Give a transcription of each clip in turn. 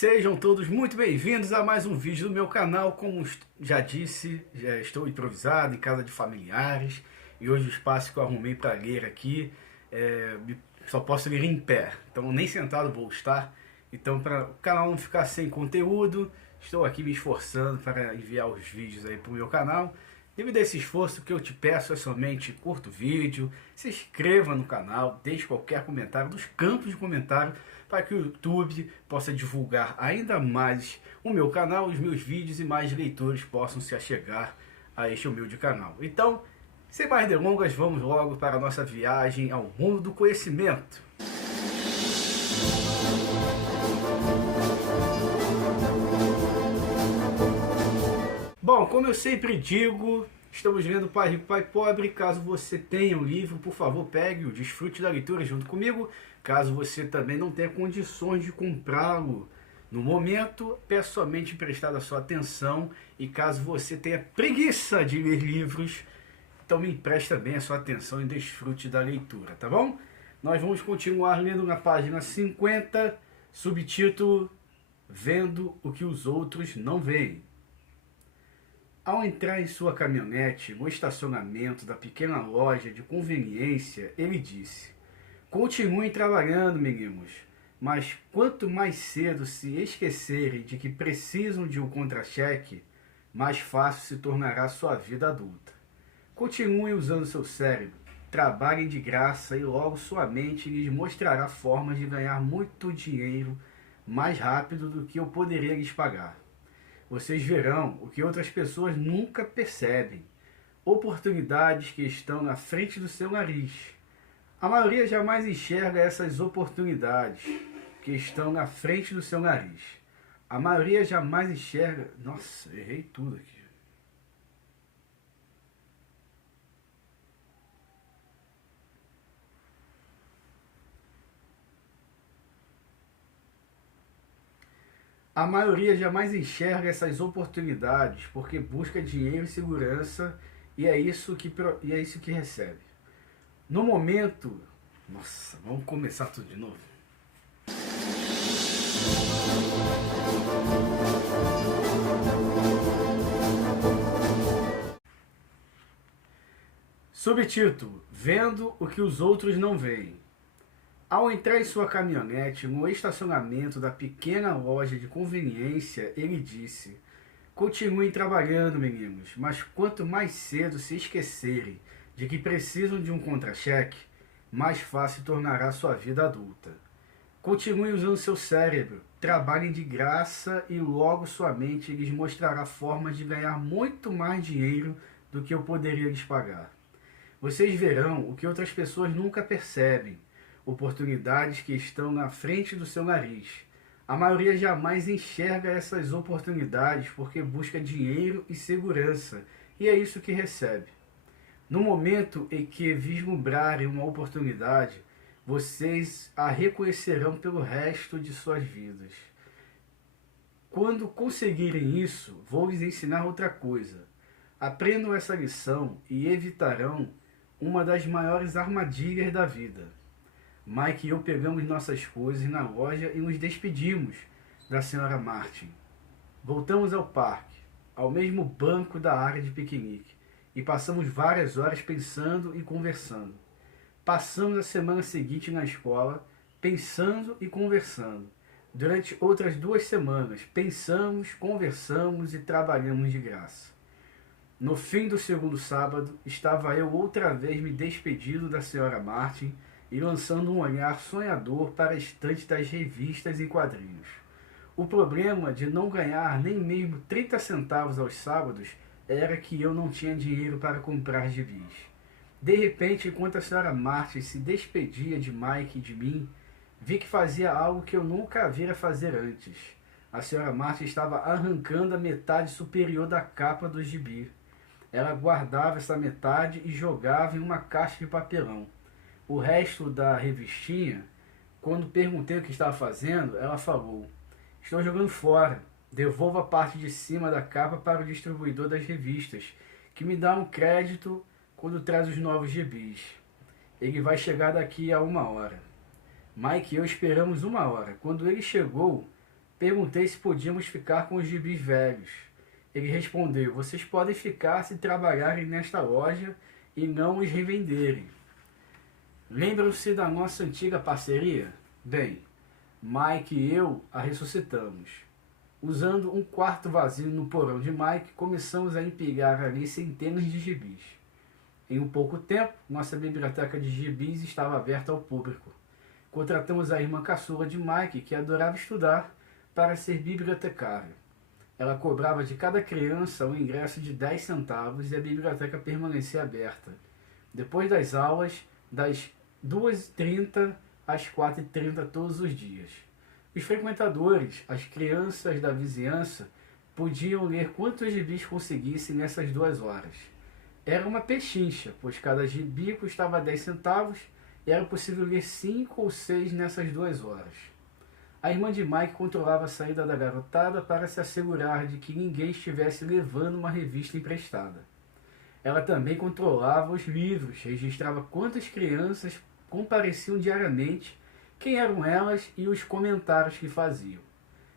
Sejam todos muito bem-vindos a mais um vídeo do meu canal. Como já disse, já estou improvisado em casa de familiares e hoje o espaço que eu arrumei para ler aqui só posso ler em pé, então nem sentado vou estar. Então, para o canal não ficar sem conteúdo, estou aqui me esforçando para enviar os vídeos aí para o meu canal. Devido a esse esforço, o que eu te peço é somente curta o vídeo, se inscreva no canal, deixe qualquer comentário nos campos de comentário para que o YouTube possa divulgar ainda mais o meu canal, os meus vídeos e mais leitores possam se achegar a este humilde canal. Então, sem mais delongas, vamos logo para a nossa viagem ao mundo do conhecimento. Bom, como eu sempre digo, estamos lendo Pai Rico, Pai Pobre. Caso você tenha um livro, por favor, pegue-o, desfrute da leitura junto comigo. Caso você também não tenha condições de comprá-lo no momento, peço somente emprestado a sua atenção. E caso você tenha preguiça de ler livros, então me empreste também a sua atenção e desfrute da leitura, tá bom? Nós vamos continuar lendo na página 50, subtítulo Vendo o que os outros não veem. Ao entrar em sua caminhonete no estacionamento da pequena loja de conveniência, ele disse: "Continuem trabalhando, meninos, mas quanto mais cedo se esquecerem de que precisam de um contra-cheque, mais fácil se tornará sua vida adulta. Continuem usando seu cérebro, trabalhem de graça e logo sua mente lhes mostrará formas de ganhar muito dinheiro mais rápido do que eu poderia lhes pagar. Vocês verão o que outras pessoas nunca percebem, oportunidades que estão na frente do seu nariz. A maioria jamais enxerga essas oportunidades que estão na frente do seu nariz. A maioria jamais enxerga... Nossa, errei tudo aqui. A maioria jamais enxerga essas oportunidades porque busca dinheiro e segurança e é isso que recebe. No momento... Nossa, vamos começar tudo de novo. Subtítulo: Vendo o que os outros não veem. Ao entrar em sua caminhonete no estacionamento da pequena loja de conveniência, ele disse: "Continuem trabalhando, meninos, mas quanto mais cedo se esquecerem de que precisam de um contra-cheque, mais fácil tornará sua vida adulta. Continuem usando seu cérebro, trabalhem de graça e logo sua mente lhes mostrará formas de ganhar muito mais dinheiro do que eu poderia lhes pagar. Vocês verão o que outras pessoas nunca percebem, oportunidades que estão na frente do seu nariz. A maioria jamais enxerga essas oportunidades porque busca dinheiro e segurança, e é isso que recebe. No momento em que vislumbrarem uma oportunidade, vocês a reconhecerão pelo resto de suas vidas. Quando conseguirem isso, vou lhes ensinar outra coisa. Aprendam essa lição e evitarão uma das maiores armadilhas da vida. Mike e eu pegamos nossas coisas na loja e nos despedimos da Sra. Martin. Voltamos ao parque, ao mesmo banco da área de piquenique, e passamos várias horas pensando e conversando. Passamos a semana seguinte na escola, pensando e conversando. Durante outras 2 semanas, pensamos, conversamos e trabalhamos de graça. No fim do segundo sábado, estava eu outra vez me despedindo da Sra. Martin e lançando um olhar sonhador para a estante das revistas e quadrinhos. O problema de não ganhar nem mesmo 30 centavos aos sábados era que eu não tinha dinheiro para comprar gibis. De repente, enquanto a Sra. Martin se despedia de Mike e de mim, vi que fazia algo que eu nunca a vira fazer antes. A Sra. Martin estava arrancando a metade superior da capa do gibi. Ela guardava essa metade e jogava em uma caixa de papelão. O resto da revistinha, quando perguntei o que estava fazendo, ela falou: "Estou jogando fora. Devolvo a parte de cima da capa para o distribuidor das revistas, que me dá um crédito quando traz os novos gibis. Ele vai chegar daqui a 1 hora. Mike e eu esperamos 1 hora. Quando ele chegou, Perguntei se podíamos ficar com os gibis velhos. Ele respondeu: vocês podem ficar se trabalharem nesta loja e não os revenderem. Lembram-se da nossa antiga parceria? Bem, Mike e eu a ressuscitamos. Usando um quarto vazio no porão de Mike, começamos a empilhar ali centenas de gibis. Em um pouco tempo, nossa biblioteca de gibis estava aberta ao público. Contratamos a irmã caçula de Mike, que adorava estudar, para ser bibliotecária. Ela cobrava de cada criança um ingresso de 10 centavos e a biblioteca permanecia aberta. Depois das aulas, das 2h30 às 4h30 todos os dias. Os frequentadores, as crianças da vizinhança, podiam ler quantos gibis conseguissem nessas 2 horas. Era uma pechincha, pois cada gibi custava 10 centavos e era possível ler 5 ou 6 nessas 2 horas. A irmã de Mike controlava a saída da garotada para se assegurar de que ninguém estivesse levando uma revista emprestada. Ela também controlava os livros, registrava quantas crianças compareciam diariamente, quem eram elas e os comentários que faziam.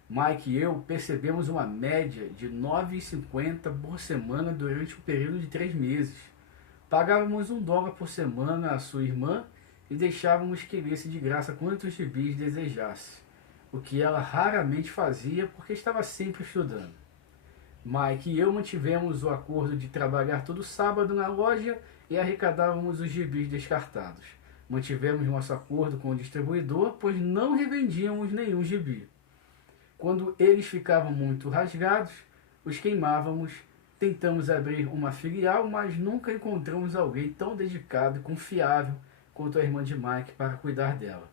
Mike e eu percebemos uma média de R$ 9,50 por semana durante um período de 3 meses. Pagávamos $1 por semana à sua irmã e deixávamos que lesse de graça quantos gibis desejasse, o que ela raramente fazia porque estava sempre estudando. Mike e eu mantivemos o acordo de trabalhar todo sábado na loja e arrecadávamos os gibis descartados. Mantivemos nosso acordo com o distribuidor, pois não revendíamos nenhum gibi. Quando eles ficavam muito rasgados, os queimávamos. Tentamos abrir uma filial, mas nunca encontramos alguém tão dedicado e confiável quanto a irmã de Mike para cuidar dela.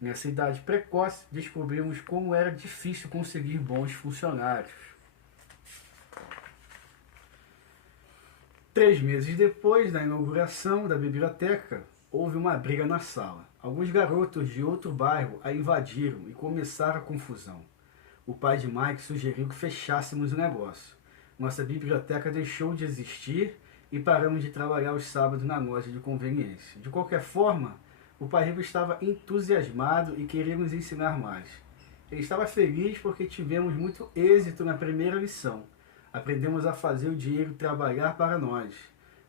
Nessa idade precoce, descobrimos como era difícil conseguir bons funcionários. 3 meses depois da inauguração da biblioteca, houve uma briga na sala. Alguns garotos de outro bairro a invadiram e começaram a confusão. O pai de Mike sugeriu que fechássemos o negócio. Nossa biblioteca deixou de existir e paramos de trabalhar os sábados na loja de conveniência. De qualquer forma, o pai rico estava entusiasmado e queria nos ensinar mais. Ele estava feliz porque tivemos muito êxito na primeira lição. Aprendemos a fazer o dinheiro trabalhar para nós.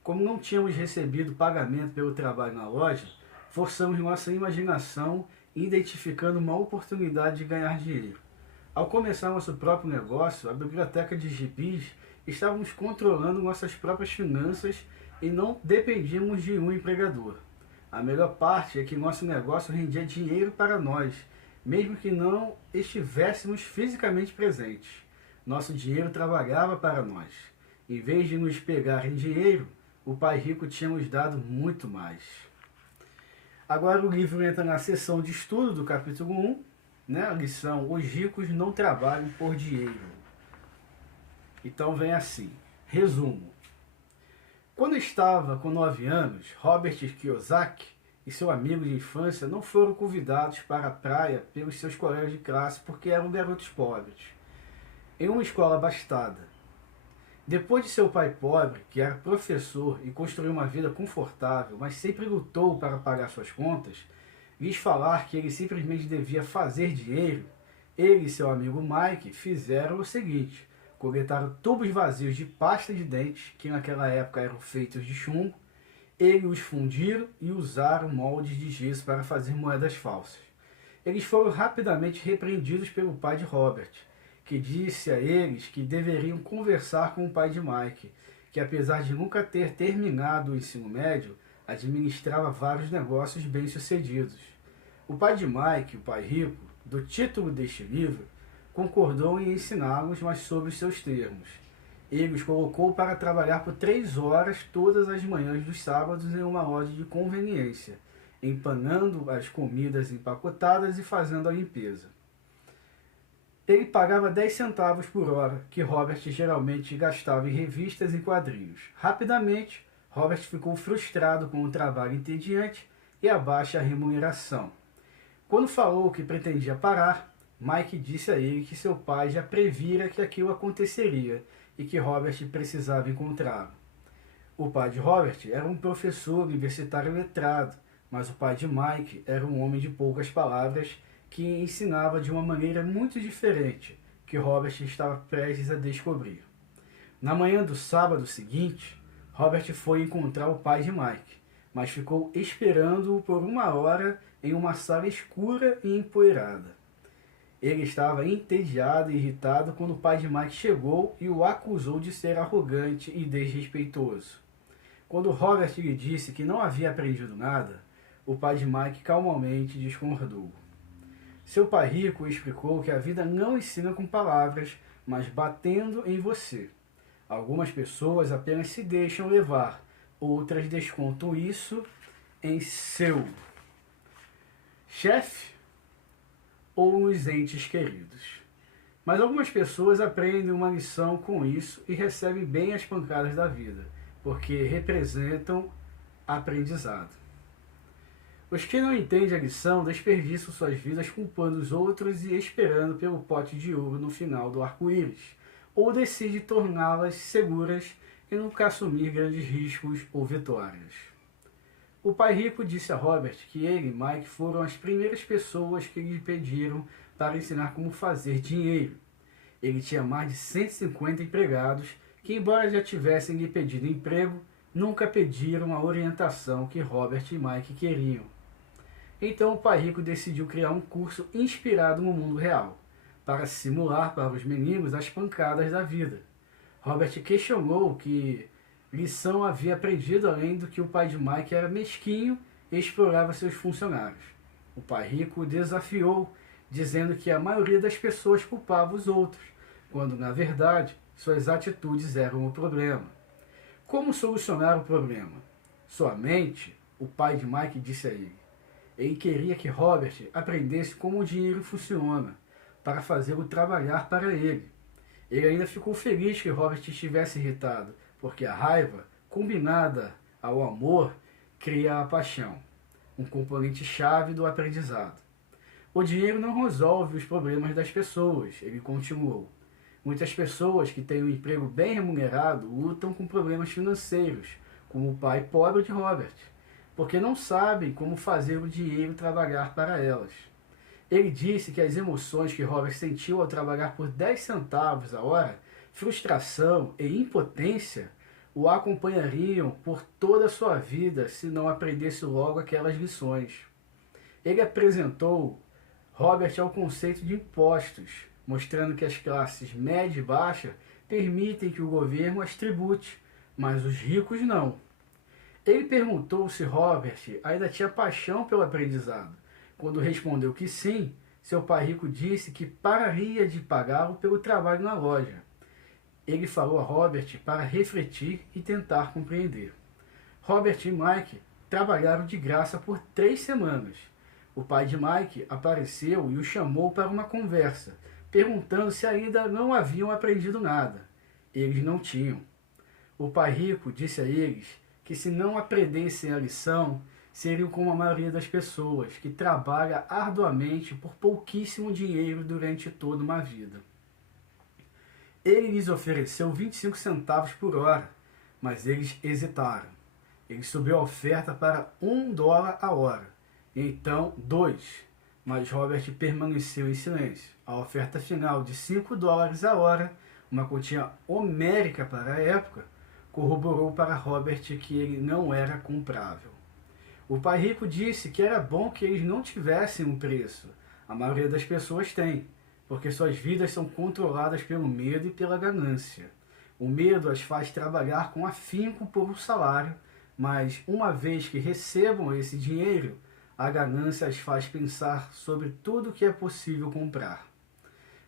Como não tínhamos recebido pagamento pelo trabalho na loja, forçamos nossa imaginação identificando uma oportunidade de ganhar dinheiro. Ao começar nosso próprio negócio, a biblioteca de gibis, estávamos controlando nossas próprias finanças e não dependíamos de um empregador. A melhor parte é que nosso negócio rendia dinheiro para nós, mesmo que não estivéssemos fisicamente presentes. Nosso dinheiro trabalhava para nós. Em vez de nos pegar em dinheiro, o pai rico tinha nos dado muito mais. Agora o livro entra na seção de estudo do capítulo 1, né? A lição: os ricos não trabalham por dinheiro. Então vem assim, resumo. Quando estava com 9 anos, Robert Kiyosaki e seu amigo de infância não foram convidados para a praia pelos seus colegas de classe porque eram garotos pobres, em uma escola abastada. Depois de seu pai pobre, que era professor e construiu uma vida confortável, mas sempre lutou para pagar suas contas, lhes falar que ele simplesmente devia fazer dinheiro, ele e seu amigo Mike fizeram o seguinte: coletaram tubos vazios de pasta de dente, que naquela época eram feitos de chumbo, eles os fundiram e usaram moldes de gesso para fazer moedas falsas. Eles foram rapidamente repreendidos pelo pai de Robert, que disse a eles que deveriam conversar com o pai de Mike, que apesar de nunca ter terminado o ensino médio, administrava vários negócios bem-sucedidos. O pai de Mike, o pai rico, do título deste livro, concordou em ensiná-los, mas sob os seus termos. Ele os colocou para trabalhar por 3 horas todas as manhãs dos sábados em uma loja de conveniência, empanando as comidas empacotadas e fazendo a limpeza. Ele pagava 10 centavos por hora, que Robert geralmente gastava em revistas e quadrinhos. Rapidamente, Robert ficou frustrado com o trabalho entediante e a baixa remuneração. Quando falou que pretendia parar, Mike disse a ele que seu pai já previra que aquilo aconteceria e que Robert precisava encontrá-lo. O pai de Robert era um professor universitário letrado, mas o pai de Mike era um homem de poucas palavras que ensinava de uma maneira muito diferente que Robert estava prestes a descobrir. Na manhã do sábado seguinte, Robert foi encontrar o pai de Mike, mas ficou esperando-o por 1 hora em uma sala escura e empoeirada. Ele estava entediado e irritado quando o pai de Mike chegou e o acusou de ser arrogante e desrespeitoso. Quando Robert lhe disse que não havia aprendido nada, o pai de Mike calmamente discordou. Seu pai rico explicou que a vida não ensina com palavras, mas batendo em você. Algumas pessoas apenas se deixam levar, outras descontam isso em seu chefe ou nos entes queridos. Mas algumas pessoas aprendem uma lição com isso e recebem bem as pancadas da vida, porque representam aprendizado. Os que não entendem a lição desperdiçam suas vidas culpando os outros e esperando pelo pote de ouro no final do arco-íris, ou decidem torná-las seguras e nunca assumir grandes riscos ou vitórias. O pai rico disse a Robert que ele e Mike foram as primeiras pessoas que lhe pediram para ensinar como fazer dinheiro. Ele tinha mais de 150 empregados que, embora já tivessem lhe pedido emprego, nunca pediram a orientação que Robert e Mike queriam. Então o pai rico decidiu criar um curso inspirado no mundo real, para simular para os meninos as pancadas da vida. Robert questionou que lição havia aprendido além do que o pai de Mike era mesquinho e explorava seus funcionários. O pai rico o desafiou, dizendo que a maioria das pessoas culpava os outros, quando na verdade suas atitudes eram o problema. Como solucionar o problema? Sua mente, o pai de Mike disse a ele. Ele queria que Robert aprendesse como o dinheiro funciona, para fazê-lo trabalhar para ele. Ele ainda ficou feliz que Robert estivesse irritado, porque a raiva, combinada ao amor, cria a paixão, um componente chave do aprendizado. O dinheiro não resolve os problemas das pessoas, ele continuou. Muitas pessoas que têm um emprego bem remunerado lutam com problemas financeiros, como o pai pobre de Robert, porque não sabem como fazer o dinheiro trabalhar para elas. Ele disse que as emoções que Robert sentiu ao trabalhar por 10 centavos a hora, frustração e impotência, o acompanhariam por toda a sua vida se não aprendesse logo aquelas lições. Ele apresentou Robert ao conceito de impostos, mostrando que as classes média e baixa permitem que o governo as tribute, mas os ricos não. Ele perguntou se Robert ainda tinha paixão pelo aprendizado. Quando respondeu que sim, seu pai rico disse que pararia de pagá-lo pelo trabalho na loja. Ele falou a Robert para refletir e tentar compreender. Robert e Mike trabalharam de graça por 3 semanas. O pai de Mike apareceu e o chamou para uma conversa, perguntando se ainda não haviam aprendido nada. Eles não tinham. O pai rico disse a eles que se não aprendessem a lição, seriam como a maioria das pessoas, que trabalha arduamente por pouquíssimo dinheiro durante toda uma vida. Ele lhes ofereceu 25 centavos por hora, mas eles hesitaram. Ele subiu a oferta para $1 a hora, e então 2, mas Robert permaneceu em silêncio. A oferta final de $5 a hora, uma quantia homérica para a época, corroborou para Robert que ele não era comprável. O pai rico disse que era bom que eles não tivessem um preço. A maioria das pessoas tem, porque suas vidas são controladas pelo medo e pela ganância. O medo as faz trabalhar com afinco por um salário, mas uma vez que recebam esse dinheiro, a ganância as faz pensar sobre tudo o que é possível comprar.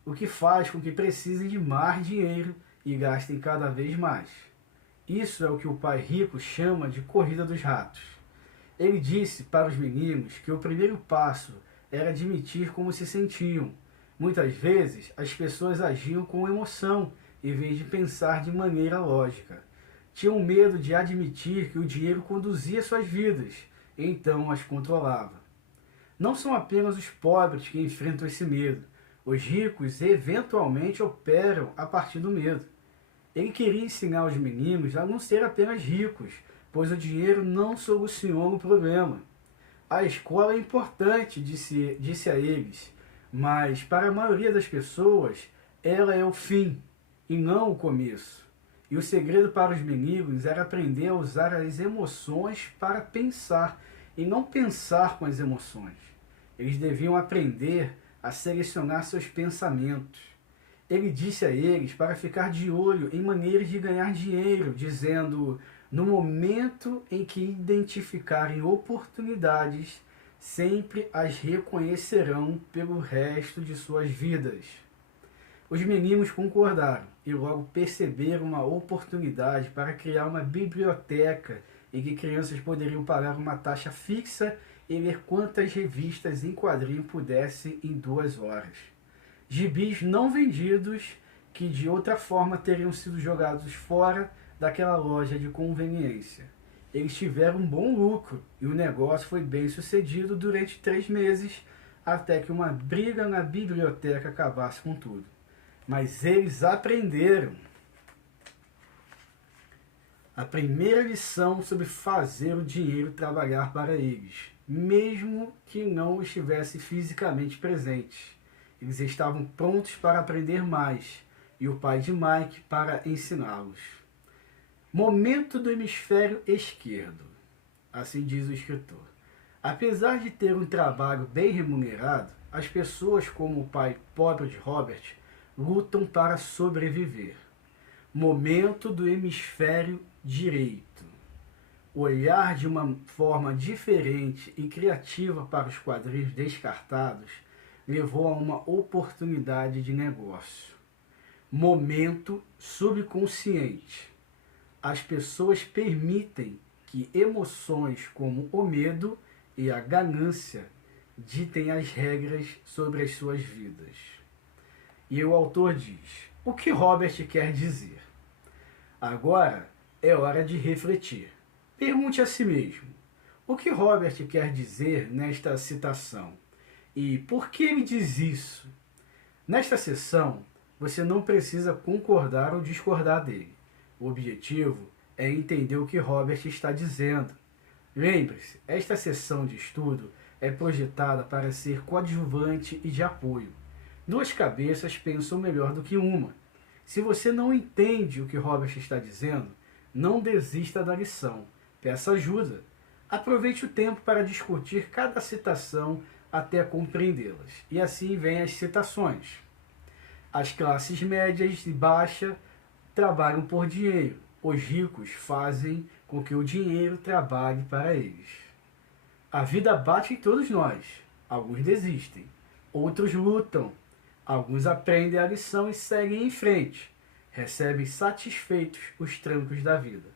O que faz com que precisem de mais dinheiro e gastem cada vez mais. Isso é o que o pai rico chama de corrida dos ratos. Ele disse para os meninos que o primeiro passo era admitir como se sentiam. Muitas vezes, as pessoas agiam com emoção, em vez de pensar de maneira lógica. Tinham medo de admitir que o dinheiro conduzia suas vidas, e então as controlava. Não são apenas os pobres que enfrentam esse medo. Os ricos eventualmente operam a partir do medo. Ele queria ensinar os meninos a não ser apenas ricos, pois o dinheiro não soluciona o problema. A escola é importante, disse a eles, Mas para a maioria das pessoas, ela é o fim e não o começo. E o segredo para os menigos era aprender a usar as emoções para pensar e não pensar com as emoções. Eles deviam aprender a selecionar seus pensamentos. Ele disse a eles para ficar de olho em maneiras de ganhar dinheiro, dizendo: no momento em que identificarem oportunidades, sempre as reconhecerão pelo resto de suas vidas. Os meninos concordaram e logo perceberam uma oportunidade para criar uma biblioteca em que crianças poderiam pagar uma taxa fixa e ler quantas revistas em quadrinho pudessem em 2 horas. Gibis não vendidos que de outra forma teriam sido jogados fora daquela loja de conveniência. Eles tiveram um bom lucro e o negócio foi bem sucedido durante 3 meses, até que uma briga na biblioteca acabasse com tudo. Mas eles aprenderam a primeira lição sobre fazer o dinheiro trabalhar para eles, mesmo que não estivesse fisicamente presente. Eles estavam prontos para aprender mais, e o pai de Mike para ensiná-los. Momento do hemisfério esquerdo, assim diz o escritor. Apesar de ter um trabalho bem remunerado, as pessoas como o pai pobre de Robert lutam para sobreviver. Momento do hemisfério direito. Olhar de uma forma diferente e criativa para os quadrinhos descartados levou a uma oportunidade de negócio. Momento subconsciente. As pessoas permitem que emoções como o medo e a ganância ditem as regras sobre as suas vidas. E o autor diz: o que Robert quer dizer? Agora é hora de refletir. Pergunte a si mesmo: o que Robert quer dizer nesta citação? E por que ele diz isso? Nesta sessão, você não precisa concordar ou discordar dele. O objetivo é entender o que Robert está dizendo. Lembre-se, esta sessão de estudo é projetada para ser coadjuvante e de apoio. 2 cabeças pensam melhor do que uma. Se você não entende o que Robert está dizendo, não desista da lição. Peça ajuda. Aproveite o tempo para discutir cada citação até compreendê-las. E assim vêm as citações. As classes médias e baixa trabalham por dinheiro. Os ricos fazem com que o dinheiro trabalhe para eles. A vida bate em todos nós. Alguns desistem. Outros lutam. Alguns aprendem a lição e seguem em frente. Recebem satisfeitos os trancos da vida.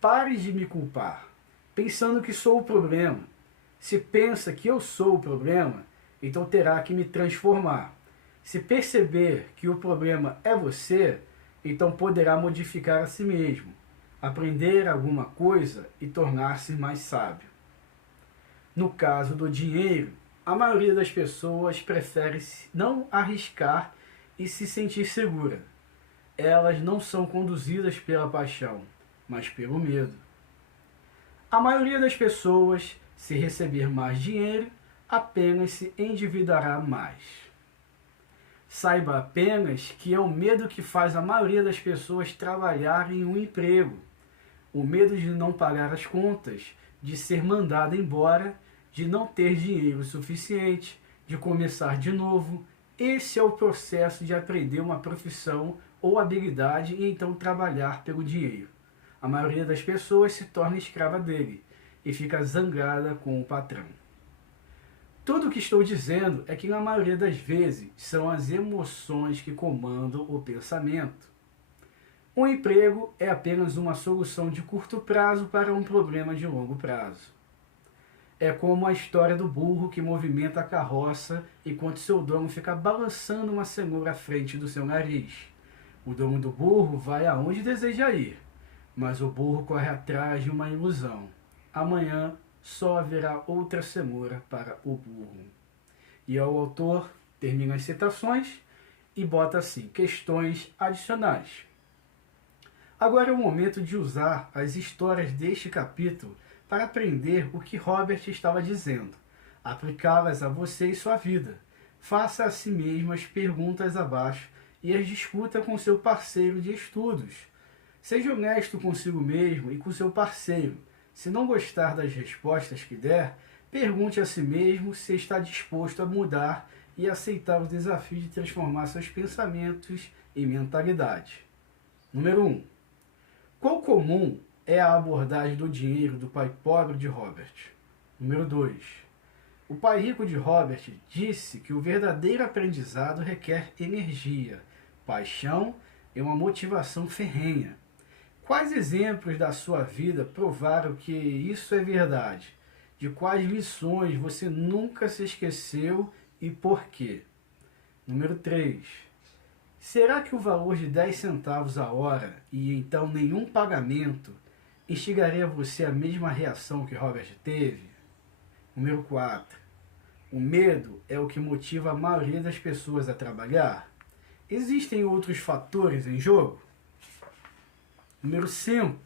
Pare de me culpar, pensando que sou o problema. Se pensa que eu sou o problema, então terá que me transformar. Se perceber que o problema é você, então poderá modificar a si mesmo, aprender alguma coisa e tornar-se mais sábio. No caso do dinheiro, a maioria das pessoas prefere não arriscar e se sentir segura. Elas não são conduzidas pela paixão, mas pelo medo. A maioria das pessoas, se receber mais dinheiro, apenas se endividará mais. Saiba apenas que é o medo que faz a maioria das pessoas trabalhar em um emprego. O medo de não pagar as contas, de ser mandado embora, de não ter dinheiro suficiente, de começar de novo. Esse é o processo de aprender uma profissão ou habilidade e então trabalhar pelo dinheiro. A maioria das pessoas se torna escrava dele e fica zangada com o patrão. Tudo o que estou dizendo é que na maioria das vezes são as emoções que comandam o pensamento. Um emprego é apenas uma solução de curto prazo para um problema de longo prazo. É como a história do burro que movimenta a carroça enquanto seu dono fica balançando uma cenoura à frente do seu nariz. O dono do burro vai aonde deseja ir, mas o burro corre atrás de uma ilusão. Amanhã só haverá outra cenoura para o burro. E o autor termina as citações e bota assim: questões adicionais. Agora é o momento de usar as histórias deste capítulo para aprender o que Robert estava dizendo, aplicá-las a você e sua vida. Faça a si mesmo as perguntas abaixo e as discuta com seu parceiro de estudos. Seja honesto consigo mesmo e com seu parceiro. Se não gostar das respostas que der, pergunte a si mesmo se está disposto a mudar e aceitar o desafio de transformar seus pensamentos e mentalidade. Número 1. Quão comum é a abordagem do dinheiro do pai pobre de Robert? Número 2. O pai rico de Robert disse que o verdadeiro aprendizado requer energia, paixão e uma motivação ferrenha. Quais exemplos da sua vida provaram que isso é verdade? De quais lições você nunca se esqueceu e por quê? Número 3. Será que o valor de 10 centavos a hora e então nenhum pagamento instigaria você a mesma reação que Robert teve? Número 4. O medo é o que motiva a maioria das pessoas a trabalhar? Existem outros fatores em jogo? Número 5.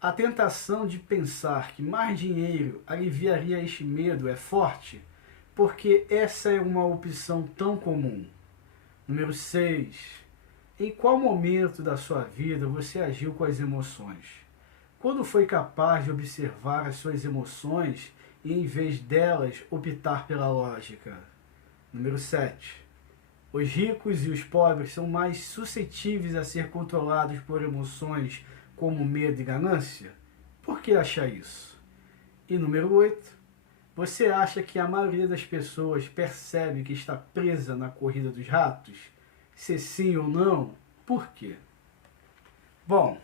A tentação de pensar que mais dinheiro aliviaria este medo é forte, porque essa é uma opção tão comum. Número 6. Em qual momento da sua vida você agiu com as emoções? Quando foi capaz de observar as suas emoções e, em vez delas, optar pela lógica? Número 7. Os ricos e os pobres são mais suscetíveis a ser controlados por emoções como medo e ganância? Por que acha isso? E número 8. Você acha que a maioria das pessoas percebe que está presa na corrida dos ratos? Se sim ou não, por quê? Bom,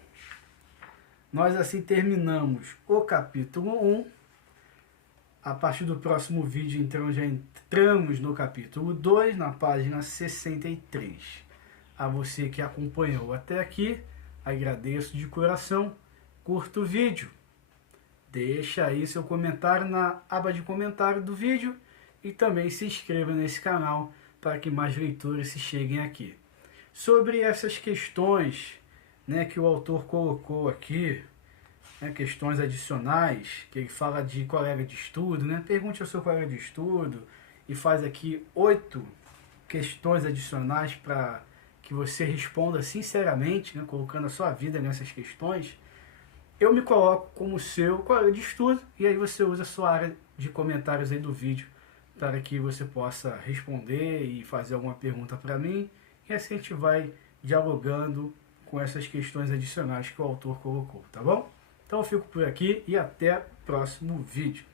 nós assim terminamos o capítulo 1. A partir do próximo vídeo, então, já entramos no capítulo 2, na página 63. A você que acompanhou até aqui, agradeço de coração. Curta o vídeo. Deixa aí seu comentário na aba de comentário do vídeo e também se inscreva nesse canal para que mais leitores se cheguem aqui. Sobre essas questões, né, que o autor colocou aqui, questões adicionais, que ele fala de colega de estudo, né? Pergunte ao seu colega de estudo e faz aqui 8 questões adicionais para que você responda sinceramente, né? Colocando a sua vida nessas questões. Eu me coloco como seu colega de estudo e aí você usa a sua área de comentários aí do vídeo para que você possa responder e fazer alguma pergunta para mim, e assim a gente vai dialogando com essas questões adicionais que o autor colocou, tá bom? Então eu fico por aqui e até o próximo vídeo.